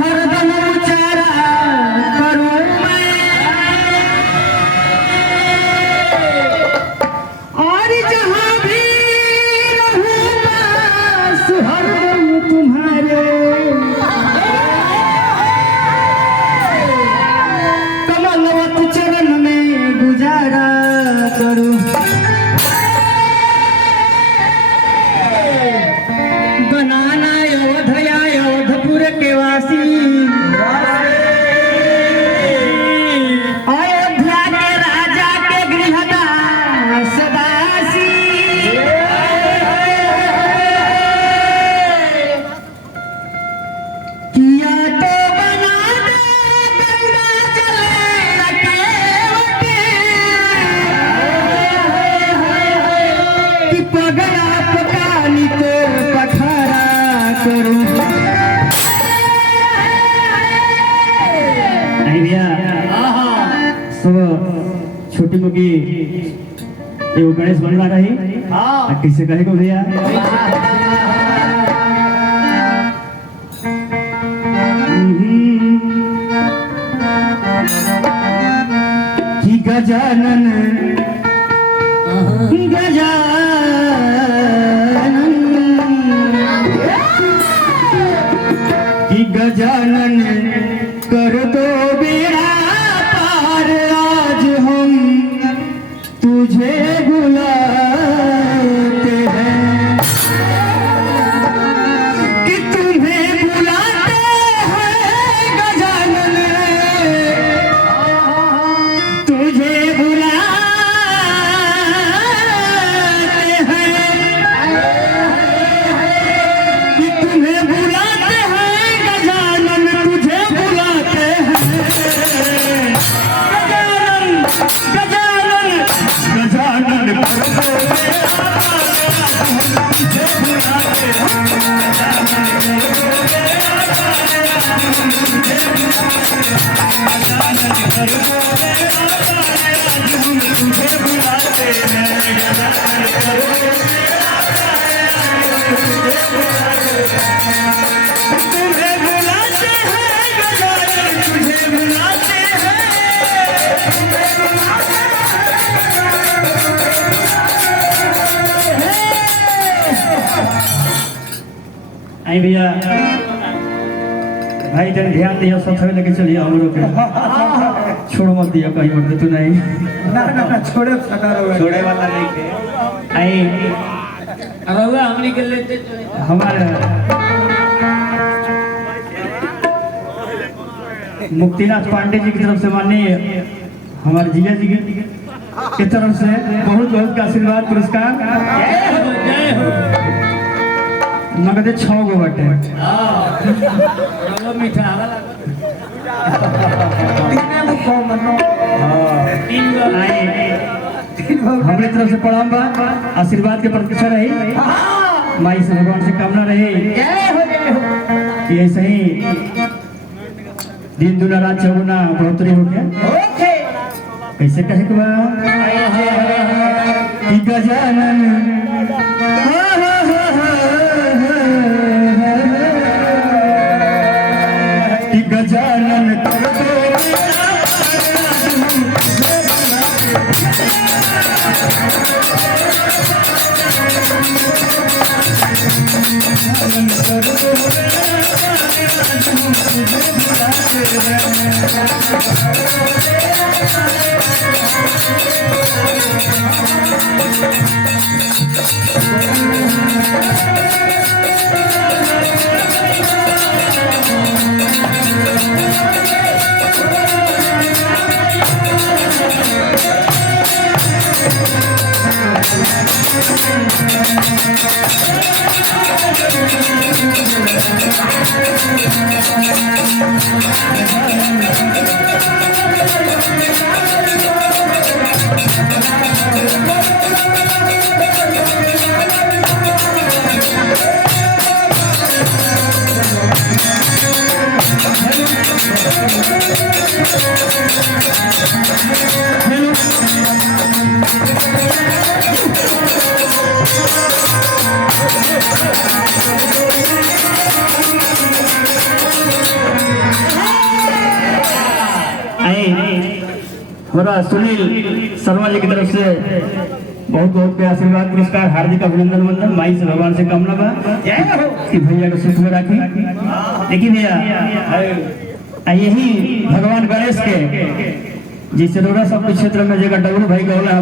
हरदम उचारा करूं मैं और जहां भी रहूं बस हरदम तुम्हारे कमलवत चरण में गुजारा करूं बनाना अयोध्या अयोधपुर के वासी अयोध्या के राजा के गृहदास दासी किया तो बना दे गंगा चले लकेवटे कि पगड़ा पकानी को पखारा करूं नहीं भैया सुबह छोटी मोटी एगो गणेश बनवा रही किसे कहे को भैया कि गजानन गजानन कि गजानन कर दो बेड़ा पार आज हम तुझे बुलाते हैं कि तुम्हें बुलाते हैं गजानन तुझे बुलाते हैं कि तुम्हें बुलाते हैं गजानन तुझे बुलाते हैं गजानन गजानन गजानन कर दो तुझे बुलाते हैं गजानन कर दो तुझे बुलाते हैं गजानन कर दो तुम्हें बुलाते हैं गजानन तुझे बुलाते हैं आई भैया भाई जन ध्यान दिया सब थोड़े लेके चलिए हम लोग के छोड़ मत दिया कहीं मत तू नहीं ना छोड़े छोड़े वाला नहीं के आई अब हमने के लेते हमारे मुक्तिनाथ पांडे जी की तरफ से माननीय हमारे जिया जी की तरफ से बहुत बहुत का आशीर्वाद पुरस्कार जय हो नगदे 6 गो बटे मीठा हमारे तरफ से प्रणाम बा आशीर्वाद के प्रतीक्षा रही माई से भगवान से कामना रही कि ऐसे ही दिन दुना रात चौगुना बढ़ोतरी हो गया कैसे कहे कि गजानन गजानन कर दो हमारा सुनील शर्मा जी की तरफ से बहुत बहुत के आशीर्वाद पुरस्कार हार्दिक अभिनंदन वंदन माई से भगवान से कामना बा कि भैया को सुख में राखी। देखिए भैया यही भगवान गणेश के जिस रोड़ा सब क्षेत्र में जगह डबल भाई का होला